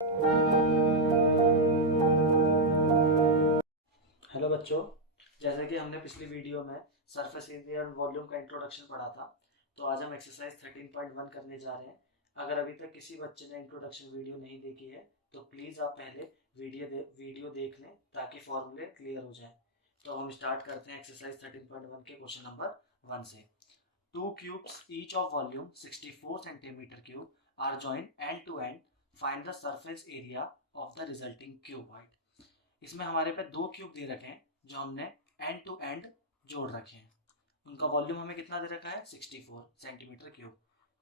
Hello बच्चों, जैसे कि हमने पिछली वीडियो में सरफेस एरिया और वॉल्यूम का इंट्रोडक्शन पढ़ा था, तो आज हम एक्सरसाइज 13.1 करने जा रहे हैं। अगर अभी तक किसी बच्चे ने इंट्रोडक्शन वीडियो नहीं देखी है तो प्लीज़ आप पहले वीडियो देख लें ताकि फॉर्मूले क्लियर हो जाए। तो हम स्टार्ट करते हैं एक्सरसाइज 13.1 के क्वेश्चन नंबर 1 से। Two cubes each of volume 64 centimeter cube are joined end to end. Find the surface area of the resulting cuboid. इसमें हमारे पे दो क्यूब दे रखे हैं जो हमने एंड टू एंड जोड़ रखे हैं। उनका वॉल्यूम हमें कितना दे रखा है 64 सेंटीमीटर क्यूब।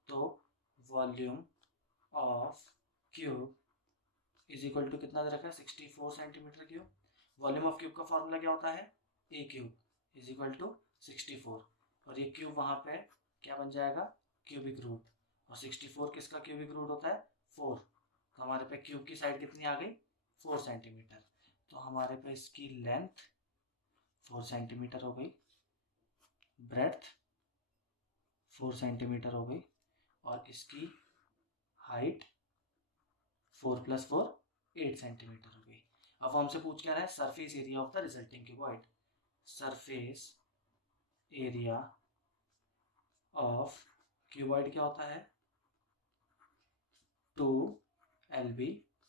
तो volume of cube is equal to कितना दे रखा है 64 centimetre cube. Volume of cube का फॉर्मूला क्या होता है a cube is equal to 64 और ये क्यूब वहां पे क्या बन जाएगा क्यूबिक रूट और 64 किसका क्यूबिक रूट होता है 4। तो हमारे पे क्यूब की साइड कितनी आ गई 4 सेंटीमीटर। तो हमारे पे इसकी लेंथ 4 सेंटीमीटर हो गई, ब्रेड्थ 4 सेंटीमीटर हो गई और इसकी हाइट 4 + 4 8 सेंटीमीटर हो गई। अब वो हमसे पूछ क्या रहा है surface area of the resulting cuboid. Surface area of cuboid क्या होता है 2LB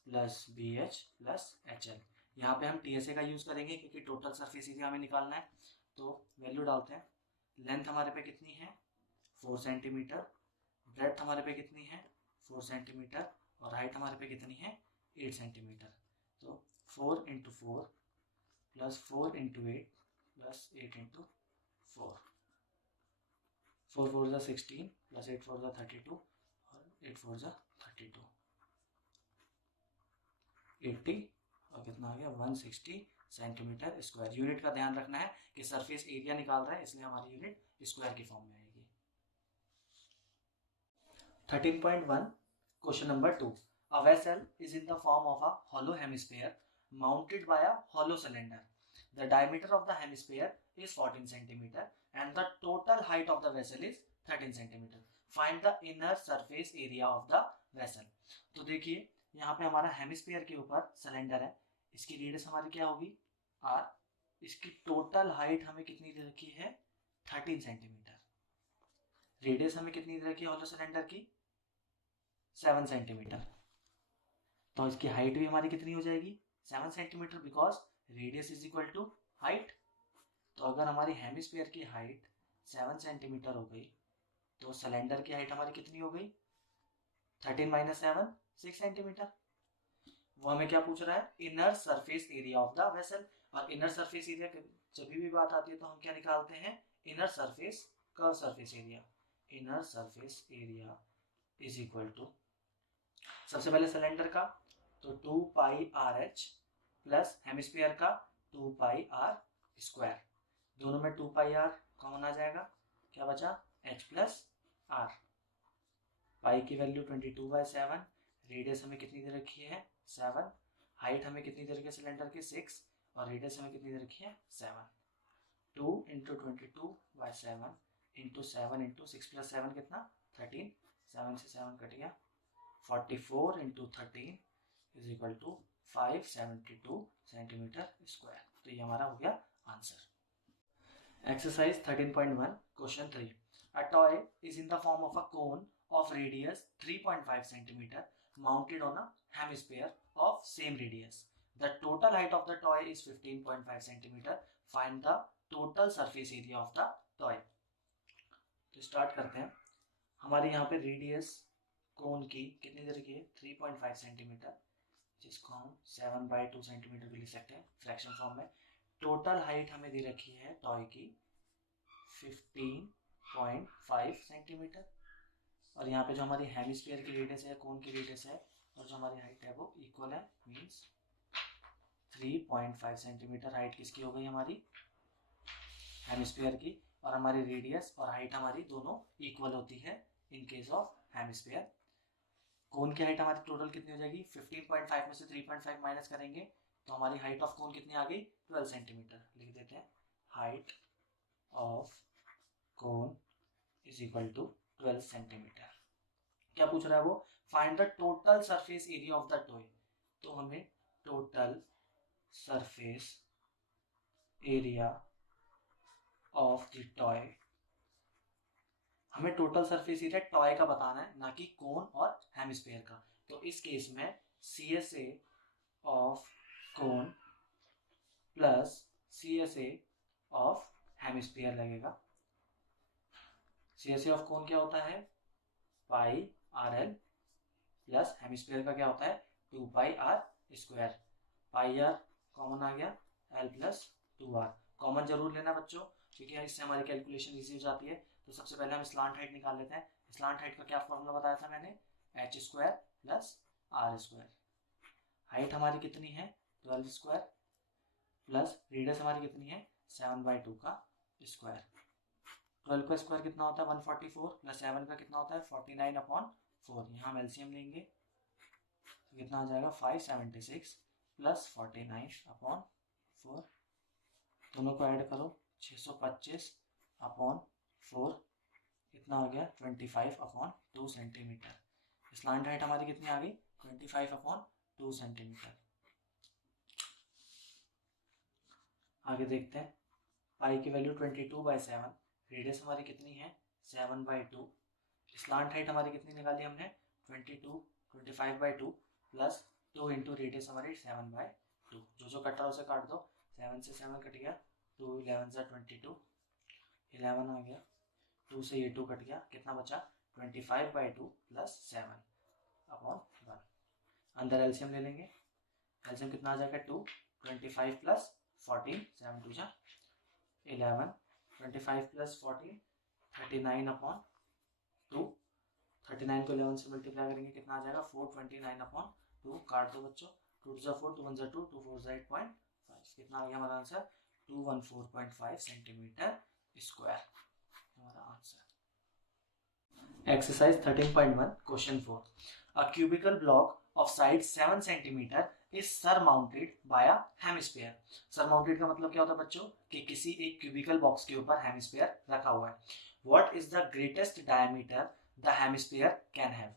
+ BH + HL। यहाँ पे हम TSA का यूज करेंगे क्योंकि टोटल सरफेस एरिया हमें निकालना है। तो वैल्यू डालते हैं। लेंथ हमारे पे कितनी है 4 सेंटीमीटर, ब्रेड्थ हमारे पे कितनी है 4 सेंटीमीटर और हाइट हमारे पे कितनी है 8 सेंटीमीटर। तो 4 × 4 + 4 × 8 + 8 × 4, 4 4 = 16 + 8 4 = 32 और 8 4 = 32, 80 और कितना आ गया 160 सेंटीमीटर स्क्वायर। यूनिट का ध्यान रखना है कि सरफेस एरिया निकाल रहा है इसलिए हमारी यूनिट स्क्वायर की फॉर्म में आएगी। 13.1 question number 2। A vessel is in the form of a hollow hemisphere mounted by a hollow cylinder. The diameter of the hemisphere is 14 centimeter and the total height of the vessel is 13 centimeter. Find the inner surface area of the vessel. तो देखिए यहाँ पे हमारा hemisphere के ऊपर cylinder है, इसकी radius हमारी क्या होगी r, इसकी टोटल हाइट हमें कितनी दे रखी है 13 सेंटीमीटर। रेडियस हमें कितनी दे रखी है हॉलो सिलेंडर की 7 सेंटीमीटर। तो इसकी हाइट भी हमारी कितनी हो जाएगी 7 centimetre because radius is equal to height. तो अगर हमारी हेमिस्फीयर की हाइट 7 सेंटीमीटर हो गई तो सिलेंडर की हाइट हमारी कितनी हो गई 13 - 7 6 सेंटीमीटर। वो हमें क्या पूछ रहा है inner surface area of the vessel. और इनर सरफेस एरिया जब भी बात आती है तो हम क्या निकालते हैं inner surface curve surface area. Inner surface area is equal to सबसे पहले सिलेंडर का तो 2πRH प्लस हेमिस्फीयर का 2πr²। दोनों में 2πr कॉमन आ जाएगा, क्या बचा h + r। पाई की वैल्यू 22/7, रेडियस हमें कितनी दे रखी है 7, हाइट हमें कितनी दे रखी है सिलेंडर की 6 और रेडियस हमें कितनी दे रखी है 7। 2 × 22/7 × 7 × 6 + 7 कितना 13, 7 से 7 कट गया, 44 × 13 is equal to 572 centimetre square. तो ये हमारा हो गया answer. Exercise 13.1 question 3। A toy is in the form of a cone of radius 3.5 centimeter mounted on a hemisphere of same radius. The total height of the toy is 15.5 centimeter. Find the total surface area of the toy. तो start करते हैं। हमारे यहाँ पे radius कोन की कितनी दे रखी है 3.5 सेंटीमीटर, जिसको हम 7/2 सेंटीमीटर भी लिख सकते हैं फ्रैक्शन फॉर्म में। टोटल हाइट हमें दे रखी है टॉय की 15.5 सेंटीमीटर और यहाँ पे जो हमारी हेमिस्फीयर की रेडियस है कोन की रेडियस है और जो हमारी हाइट है वो इक्वल है, मींस 3.5 सेंटीमीटर हाइट किसकी हो गई हमारी हेमिस्फीयर की और हमारी रेडियस और हाइट हमारी दोनों इक्वल होती है इन केस ऑफ हेमिस्फीयर। कोन की हाइट हमारी टोटल कितनी हो जाएगी 15.5 में से 3.5 माइनस करेंगे तो हमारी हाइट ऑफ कोन कितनी आ गई 12 सेंटीमीटर। लिख देते हैं height of cone is equal to 12 centimetre. क्या पूछ रहा है वो find the total surface area of the toy. तो हमें total surface area of the toy, हमें टोटल सरफेस एरिया टॉय का बताना है, ना कि कोन और हेमिस्फीयर का। तो इस केस में CSA of cone plus CSA of hemisphere लगेगा। CSA ऑफ कोन क्या होता है, पाई RL प्लस हेमिस्फीयर का क्या होता है 2 पाई R स्क्वायर। पाई R कॉमन आ गया, L प्लस 2R कॉमन जरूर लेना बच्चों, क्योंकि इससे हमारी कैलकुलेशन इजी हो जाती है। तो सबसे पहले हम स्लांट हाइट निकाल लेते हैं। स्लांट हाइट का क्या फॉर्मूला बताया था मैंने, h square plus R square. Height हमारी कितनी है 12 स्क्वायर प्लस रेडियस हमारी कितनी है 7/2 का स्क्वायर। 12 का स्क्वायर कितना होता है 144 प्लस 7 का कितना होता है 49/4। यहाँ हम एलसीएम लेंगे तो कितना आ जाएगा 576 प्लस 49/4। दोनों को ऐड करो 625/4 कितना आ गया 25/2 सेंटीमीटर। स्लांट हाइट हमारी कितनी आ गई 25/2 सेंटीमीटर। आगे देखते हैं, पाई की वैल्यू 22/7, रेडियस हमारी कितनी है 7/2। स्लांट हाइट हमारी कितनी निकाली हमने 25/2 प्लस 2 इंटू रेडियस हमारी 7/2। जो कट रहा है उसे काट दो, 7 से 7 कट गया, 2 11 से 22, 11 आ गया, 2 से ये 2 कट गया, कितना बचा 25/2 प्लस 7/1। अंदर एलसीएम ले लेंगे, एलसीएम कितना आ जाएगा 2, 25 प्लस 14, 7 2 जा 11, 25 प्लस 14 39/2। 39 को 11 से मल्टीप्लाई करेंगे कितना आ जाएगा 429/2। काट दो बच्चों, 2 जा 4, 2 1 जा 2, 2 4 जा 8.5। कितना आ गया हमारा आंसर 214.5 सेंटीमीटर स्क्वायर हमारा answer. Exercise 13.1 question 4, a cubical block of side 7 cm is surmounted by a hemisphere। surmounted का मतलब क्या होता है बच्चों, कि किसी एक क्यूबिकल बॉक्स के ऊपर हेमिस्फीयर रखा हुआ है। What is the greatest diameter the hemisphere can have?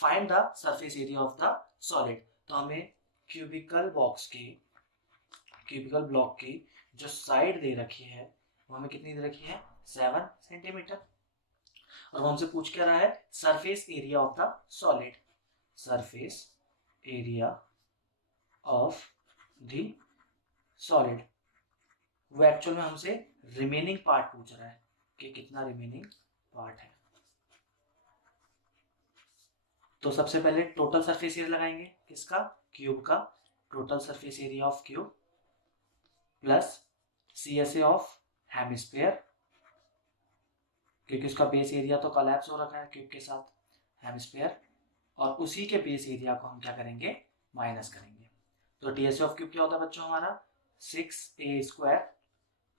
Find the surface area of the solid। तो हमें क्यूबिकल ब्लॉक की जो साइड दे रखी है वो हमें कितनी दे रखी है 7 सेंटीमीटर, और वो हमसे पूछ क्या रहा है surface area of the solid. Surface area of the solid, वो एक्चुअल में हमसे रिमेनिंग पार्ट पूछ रहा है कि कितना रिमेनिंग पार्ट है। तो सबसे पहले टोटल सरफेस एरिया लगाएंगे, किसका क्यूब का, total surface area of cube plus CSA of hemisphere, क्योंकि उसका बेस एरिया तो कोलैप्स हो रखा है क्यूब के साथ, हेमिस्फीयर, और उसी के बेस एरिया को हम क्या करेंगे माइनस करेंगे। तो TSA ऑफ क्यूब क्या होता है बच्चों हमारा 6A square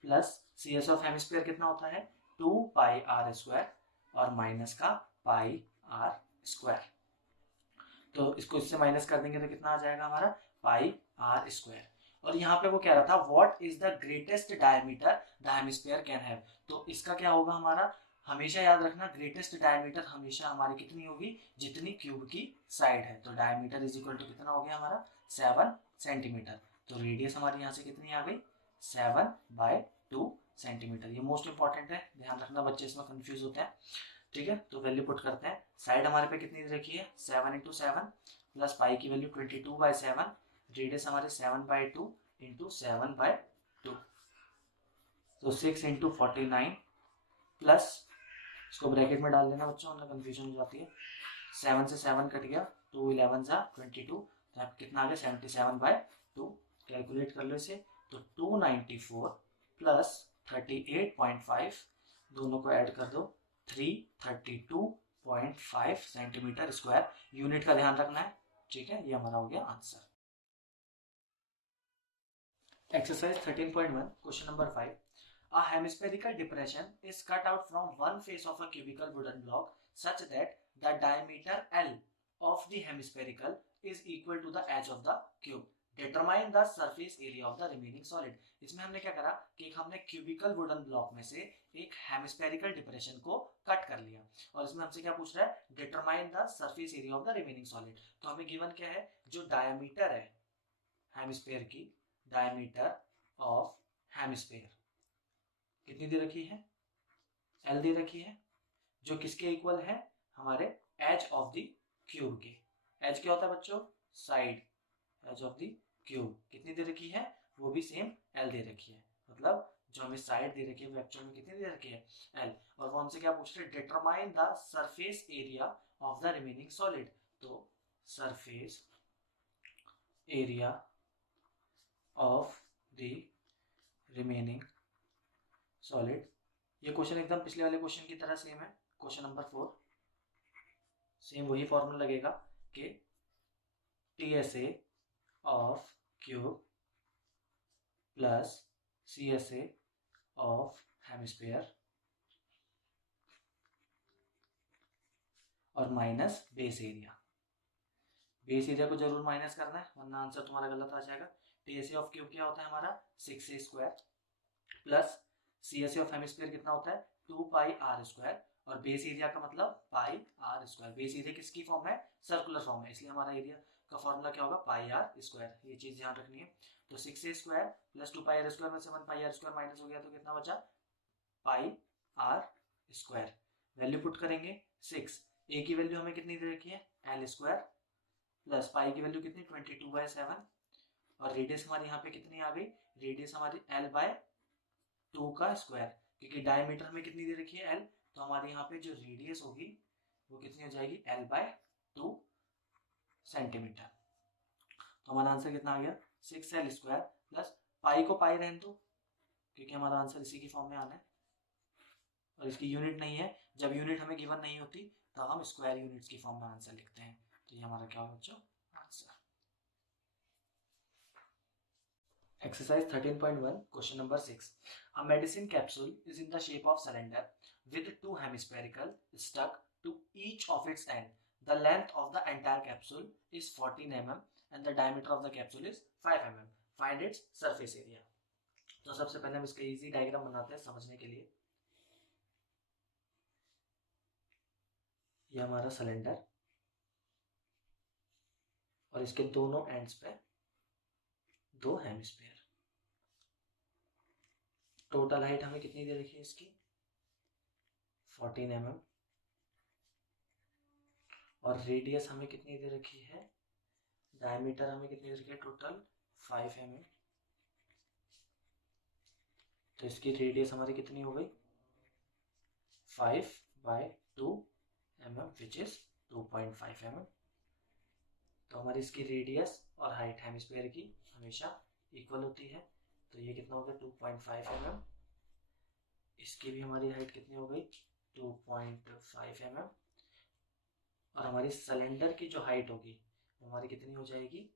plus CSA of hemisphere कितना होता है 2 पाई R स्क्वायर और माइनस का पाई R स्क्वायर। तो इसको इससे माइनस कर देंगे तो कितना आ जाएगा हमारा पाई R स्क्वायर। और यहाँ पे वो कह रहा था what is the greatest diameter the hemisphere can have. तो इसका क्या होगा हमारा, हमेशा याद रखना ग्रेटेस्ट डायमीटर हमेशा हमारी कितनी होगी जितनी क्यूब की साइड है। तो डायमीटर इज इक्वल टू कितना हो गया हमारा 7 सेंटीमीटर। तो रेडियस हमारी यहाँ से कितनी आ गई 7/2 सेंटीमीटर। ये मोस्ट इंपॉर्टेंट है, ध्यान रखना बच्चे इसमें कंफ्यूज होते हैं। ठीक है, तो वैल्यू पुट करते हैं। साइड हमारे पे कितनी रखी है 7 × 7 प्लस पाई की वैल्यू 22/7, रेडियस हमारे 7/2 × 7/2, तो 6 × 49 प्लस, इसको ब्रैकेट में डाल देना बच्चों वरना कंफ्यूजन हो जाती है। 7 से 7 कट गया, 2 11 जा 22, तो आप कितना आ गया 77/2। कैलकुलेट कर लो इसे, तो 294 प्लस 38.5 दोनों को ऐड कर दो 332.5 सेंटीमीटर स्क्वायर। यूनिट का ध्यान रखना है, ठीक है, ये हमारा हो गया answer. Exercise 13.1 question number 5, a hemispherical depression is cut out from one face of a cubical wooden block such that the diameter L of the hemispherical is equal to the edge of the cube. Determine the surface area of the remaining solid. इसमें हमने क्या करा कि एक हमने cubical wooden block में से एक हेमिस्फेरिकल डिप्रेशन को कट कर लिया और इसमें हमसे क्या पूछ रहा है, determine the surface area of the remaining solid. तो हमें गिवन क्या है, जो डायमीटर है हेमिस्फेयर की, डायमीटर ऑफ हेमिस्फेयर कितनी दे रखी है, एल दे रखी है, जो किसके इक्वल है, हमारे एज ऑफ द क्यूब के। एज क्या होता है बच्चों, side, edge of the cube कितनी दे रखी है, वो भी सेम एल दे रखी है। मतलब जो हमें साइड दे रखी है वो एक्चुअल में कितनी दे रखी है, एल। और वो हमसे क्या पूछ रहे हैं, determine the surface area of the remaining solid. तो surface area of the remaining solid, ये क्वेश्चन एकदम पिछले वाले क्वेश्चन की तरह सेम है। क्वेश्चन नंबर 4 सेम वही फॉर्मूला लगेगा कि TSA of cube plus CSA of hemisphere और minus base area. Base area को जरूर माइनस करना है वरना आंसर तुम्हारा गलत आ जाएगा। TSA ऑफ क्यूब क्या होता है हमारा 6a² plus CSA of hemisphere कितना होता है 2πr² और बेस एरिया का मतलब πr²। बेस एरिया किसकी फॉर्म है, सर्कुलर फॉर्म है, इसलिए हमारा एरिया का फॉर्मूला क्या होगा πr²। ये चीज ध्यान रखनी है। तो 6a² प्लस 2πr² में से 1πr² माइनस हो गया तो कितना बचा, πr²। वैल्यू पुट करेंगे 6, a की वैल्यू हमें कितनी दे रखी है l² प्लस पाई की वैल्यू कितनी 22/7 और रेडियस हमारी यहाँ पे कितनी आ गई, रेडियस हमारी l/2 का स्क्वायर, क्योंकि डायमीटर में कितनी दे रखी है l, तो हमारे यहाँ पे जो रेडियस होगी वो कितनी हो जाएगी l/2 सेंटीमीटर। तो हमारा आंसर कितना आ गया 6l² प्लस पाई को पाई रहने दो क्योंकि हमारा आंसर इसी की फॉर्म में आना है और इसकी यूनिट नहीं है। जब यूनिट हमें गिवन नहीं होती तो हम स्क्वायर यूनिट्स की फॉर्म में आंसर लिखते हैं। तो ये हमारा क्या होगा बच्चों, answer. Exercise 13.1 question number 6. A medicine capsule is in the shape of cylinder with two hemispherical stuck to each of its end. The length of the entire capsule is 14 mm and the diameter of the capsule is 5 mm. Find its surface area. तो सबसे पहले हम इसका easy diagram बनाते हैं समझने के लिए। ये हमारा सिलेंडर और इसके दोनों एंड्स पे दो हेमिस्फीयर। टोटल हाइट हमें कितनी दे रखी है इसकी 14 mm और रेडियस हमें कितनी दे रखी है, डायमीटर हमें कितनी दे रखी है टोटल 5 mm। तो इसकी रेडियस हमारी कितनी हो गई 5/2 mm विच इज 2.5 mm। तो हमारी इसकी रेडियस और हाइट हेमिस्फीयर की हमेशा इक्वल होती है। तो ये कितना हो गया 2.5 mm। इसकी भी हमारी हाइट कितनी हो गई 2.5 mm और हमारी सिलेंडर की जो हाइट होगी वो हमारी कितनी हो जाएगी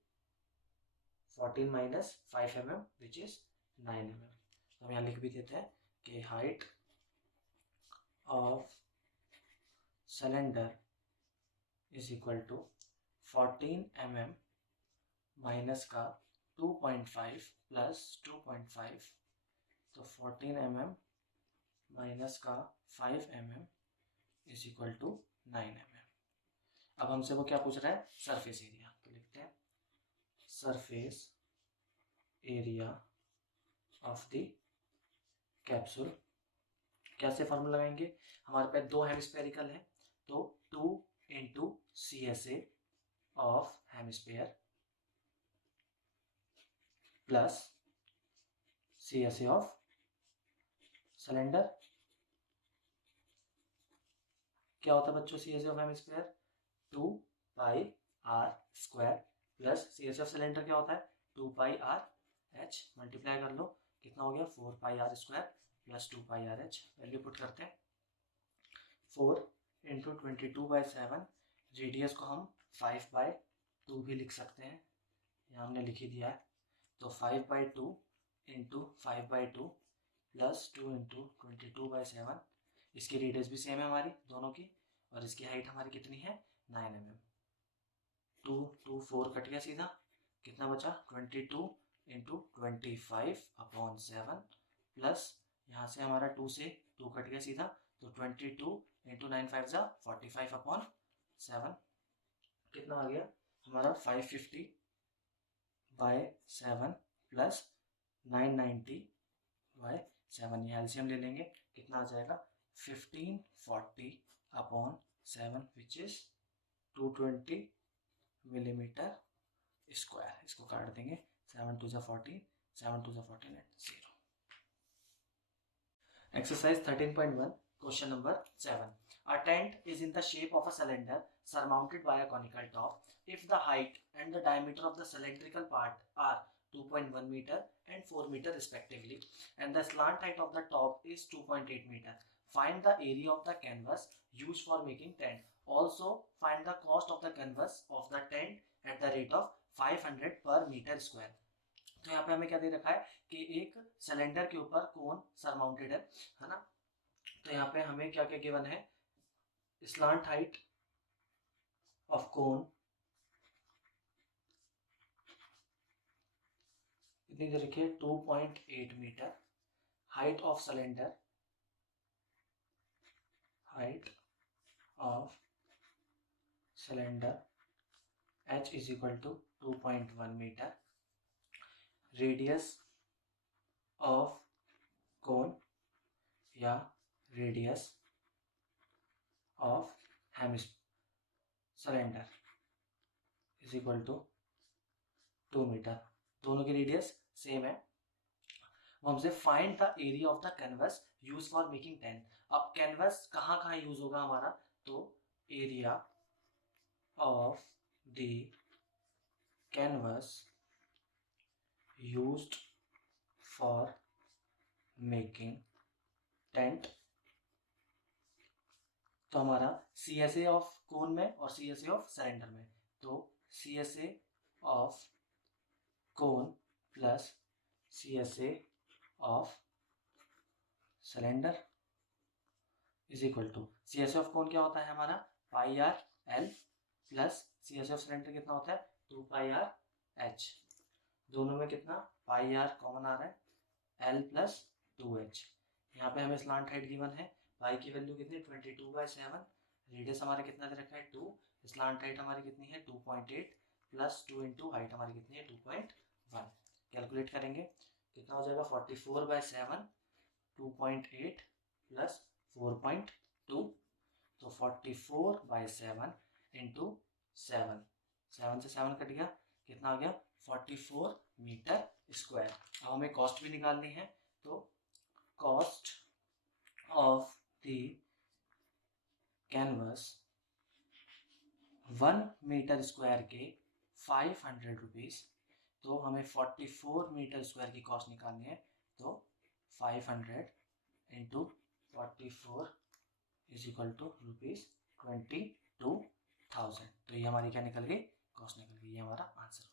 14 minus 5 mm which is 9 mm। हम यहाँ लिख भी देते हैं कि height of cylinder is equal to 14 mm minus का 2.5 प्लस 2.5, तो 14 mm माइनस का 5 mm is equal to 9 mm। अब हमसे वो क्या पूछ रहा है, सरफेस एरिया। तो लिखते हैं surface area of the capsule. कैसे फॉर्मूला लगाएंगे, हमारे पास दो हेमिस्फेरिकल है तो 2 into CSA of hemisphere plus CSA of cylinder. क्या होता है बच्चों CSA of hemisphere 2πr² plus CSA of cylinder क्या होता है 2πrh। मल्टीप्लाई कर लो कितना हो गया 4πr² plus 2πrh। Value put करते हैं 4 into 22/7। रेडियस को हम 5/2 भी लिख सकते हैं, यहाँ हमने लिख ही दिया है। तो 5/2 into 5/2 प्लस 2 into 22/7। इसकी रेडियस भी सेम है हमारी दोनों की और इसकी हाइट हमारी कितनी है 9 mm। 2 2 4 कट गया सीधा, कितना बचा 22 इंटू 25/7 प्लस यहाँ से हमारा 2 से 2 कट गया सीधा, तो 22 इंटू 9 5 जा 45/7 कितना आ गया हमारा 550/7 प्लस 990/7। ये एलसीएम ले लेंगे, कितना आ जाएगा 1540/7 विच इज 220 मिलीमीटर स्क्वायर। इसको काट देंगे, 7 2 14, 7 2 14 and 0। Exercise 13.1, question number 7. A tent is in the shape of a cylinder surmounted by a conical top. If the height and the diameter of the cylindrical part are 2.1 meter and 4 meter respectively, and the slant height of the top is 2.8 meter, find the area of the canvas used for making tent. Also find the cost of the canvas of the tent at the rate of 500 per meter square. तो यहाँ पे हमें क्या दे रखा है कि एक cylinder के ऊपर कोन सरमाउंटेड है ना। तो यहाँ पे हमें क्या क्या गिवन है, स्लांट हाइट ऑफ कोन कितनी दे रखी है 2.8 metre, height of cylinder h is equal to 2.1 metre, radius of cone या radius of cylinder is equal to 2 metre. दोनों की रेडियस सेम है। वो हमसे find the area of the canvas use for making tent. अब canvas कहाँ कहाँ use होगा हमारा, तो area of the canvas used for making tent। तो हमारा CSA ऑफ कोन में और CSA ऑफ सिलेंडर में, तो CSA of cone plus CSA of cylinder is equal to, CSA of cone क्या होता है हमारा πr/l plus CSA of cylinder कितना होता है 2πr/h। दोनों में कितना πr कॉमन आ रहा है, l प्लस 2h। यहाँ पे हमें स्लांट हाइट गिवन है, y की वैल्यू कितनी 22/7, रेडियस हमारा कितना दे रखा है 2, स्लांट हाइट हमारी कितनी है 2.8 प्लस 2 इंटू हाइट हमारी कितनी है 2.1। कैलकुलेट करेंगे कितना हो जाएगा 44/7, 2.8 प्लस 4.2, तो 44/7 इंटू 7, 7 से 7 कट गया, कितना आ गया 44 मीटर स्क्वायर। अब हमें कॉस्ट भी निकालनी है, तो cost of the canvas 1 metre square के 500 रुपीज। तो हमें 44 मीटर स्क्वायर की कॉस्ट निकालनी है, तो 500 इंटू 44 इज इक्वल टू ₹22,000। तो ये हमारी क्या निकल गई, कॉस्ट निकल गई। ये हमारा आंसर हो गया।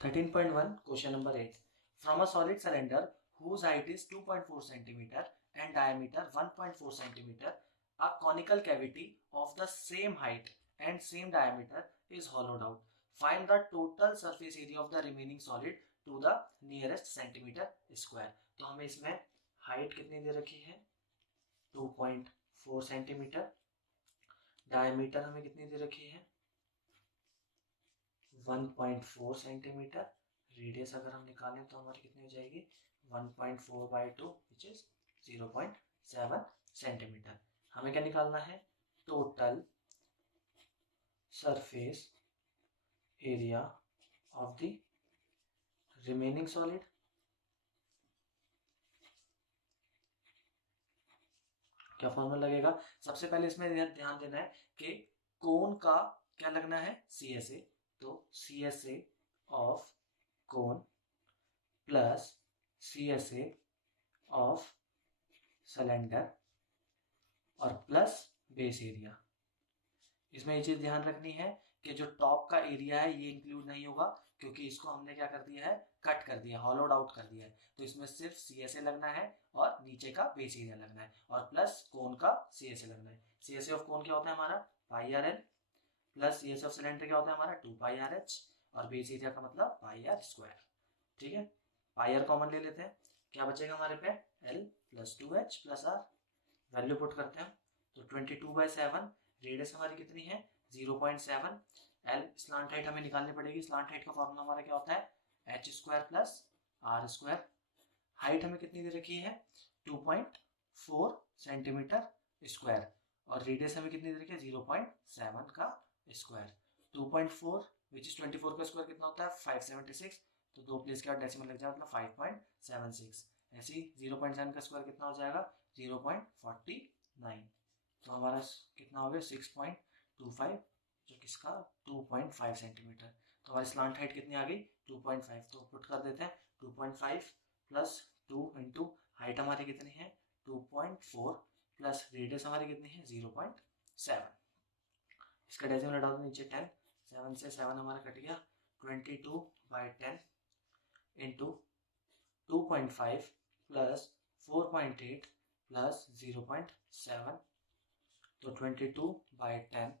13.1 question number 8। From a solid cylinder whose height is 2.4 centimeter and diameter 1.4 centimeter, a conical cavity of the same height and same diameter is hollowed out. Find the total surface area of the remaining solid to the nearest centimeter square। तो हमें इसमें height कितनी दे रखी है 2.4 centimetre, diameter हमें कितनी दे रखी है 1.4 सेंटीमीटर, रेडियस अगर हम निकालें तो हमारी कितनी हो जाएगी 1.4/2 विच इज 0.7 सेंटीमीटर। हमें क्या निकालना है total surface area of the remaining solid. क्या फॉर्मूला लगेगा, सबसे पहले इसमें ध्यान देना है कि कोन का क्या लगना है CSA, तो CSA of cone plus CSA of cylinder और प्लस बेस एरिया। इसमें ये चीज ध्यान रखनी है कि जो टॉप का एरिया है ये इंक्लूड नहीं होगा, क्योंकि इसको हमने क्या कर दिया है कट कर दिया, हॉलोड आउट कर दिया है। तो इसमें सिर्फ CSA लगना है और नीचे का बेस एरिया लगना है, और प्लस कोन का CSA लगना है। CSA ऑफ कोन क्या होता है हमारा πrl plus CSA of cylinder क्या होता है हमारा 2πrh, और बेस एरिया का मतलब पाई आर स्क्वायर। ठीक है, पाई आर कॉमन ले लेते हैं, क्या बचेगा हमारे पे L plus 2H plus R। Value put करते हैं तो 22/7, रेडियस हमारी कितनी है 0.7, L स्लांट हाइट हमें निकालनी पड़ेगी। स्लांट हाइट का फॉर्मूला हमारा क्या होता है h square plus r square. Height हमें कितनी दे रखी है 2.4 सेंटीमीटर स्क्वायर और रेडियस हमें कितनी दे रखी है 0.7 का स्क्वायर। 2.4 विच इज 24 का स्क्वायर कितना होता है 576, तो 2 प्लेस के बाद डेसिमल लग जाएगा मतलब 5.76। ऐसे ही 0.7 का स्क्वायर कितना हो जाएगा 0.49, तो हमारा कितना हो गया 6.25 जो किसका 2.5 सेंटीमीटर। तो हमारी स्लांट हाइट कितनी आ गई 2.5, तो पुट कर देते हैं 2.5 प्लस 2 इंटू हाइट हमारी कितनी है 2.4 प्लस रेडियस हमारी कितनी है 0.7। इसका डेसिमल हटा दो नीचे 10, 7 से 7 हमारा कट गया 22/10 इंटू 2.5 प्लस 4.8 प्लस 0.7, तो 22/10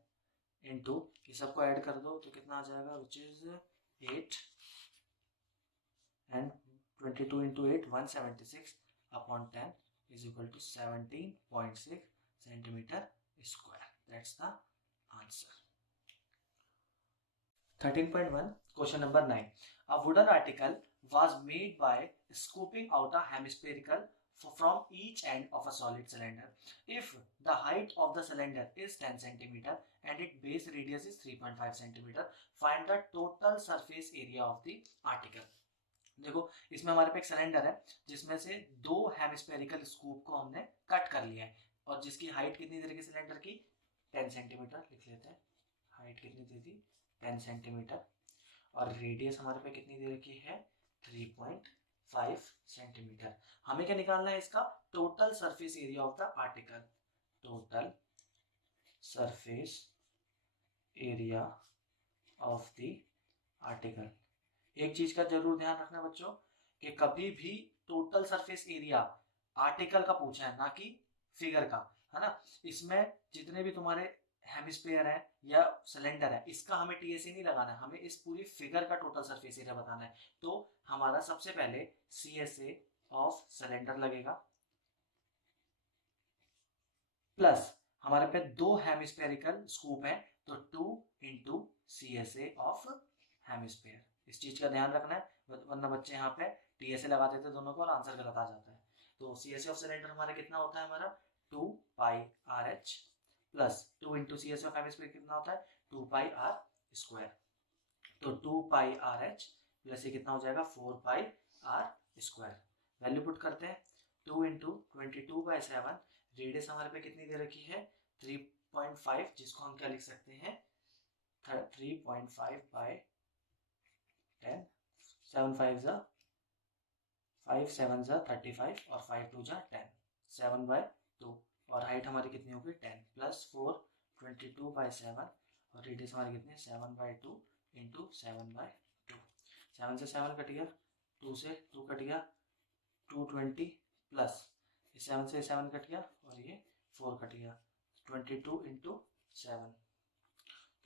इंटू ये सबको ऐड कर दो तो कितना आ जाएगा which is 8 and 22 into 8 176 upon 10 is equal to 17.6 centimetre square. That's the answer. 13.1 question number 9. A wooden article was made by scooping out a hemispherical from each end of a solid cylinder. If the height of the cylinder is 10 cm and its base radius is 3.5 cm, find the total surface area of the article. देखो इसमें हमारे पे एक cylinder है जिसमें से 2 hemispherical scoop को हमने कट कर लिया है और जिसकी हाइट कितनी दे रखी सिलेंडर की 10 सेंटीमीटर लिख लेते हैं। हाइट कितनी दी थी 10 सेंटीमीटर और रेडियस हमारे पे कितनी दे रखी है 3.5 सेंटीमीटर। हमें क्या निकालना है इसका total surface area of the article. Total surface area of the article. एक चीज का जरूर ध्यान रखना बच्चों कि कभी भी टोटल सरफेस एरिया आर्टिकल का पूछा है ना कि फिगर का, है ना। इसमें जितने भी तुम्हारे हेमिस्फीयर है या सिलेंडर है इसका हमें टीएसए नहीं लगाना है, हमें इस पूरी फिगर का टोटल सरफेस एरिया बताना है। तो हमारा सबसे पहले सीएसए ऑफ सिलेंडर लगेगा प्लस हमारे पे 2 हेमिस्फेरिकल स्कूप है तो 2 इंटू सीएसए ऑफ हेमिस्फीयर। इस चीज का ध्यान रखना है वरना बच्चे यहाँ पे टीएसए लगा देते दोनों को और आंसर गलत आ जाता है। तो सीएसए ऑफ सिलेंडर हमारा कितना होता है हमारा 2 pi R H plus 2 into CSA of hemisphere कितना होता है 2 पाई आर स्क्वायर। तो 2 पाई आर एच प्लस ये कितना हो जाएगा 4 पाई आर स्क्वायर। वैल्यू पुट करते हैं 2 इंटू 22/7, रेडियस हमारे पे कितनी दे रखी है 3.5 जिसको हम क्या लिख सकते हैं 3.5/10, 7 5 जा 5 7 जा 35 और 5 2 जा 10, 7/2 और हाइट हमारी कितनी होगी 10 प्लस 4 22/7 और रेडियस हमारी कितनी है 7/2 इंटू 7/2। 7 से 7 कट गया 2 से 2 कट गया 220 प्लस 7 से 7 कट गया और ये 4 कट गया 22 इंटू 7,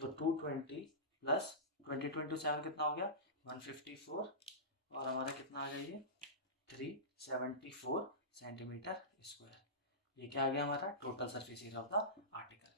तो 220 प्लस 22 इंटू 7 कितना हो गया 154 और हमारा कितना आ गया ये 374 सेंटीमीटर स्क्वायर। ये क्या आ गया हमारा total surface area of the article.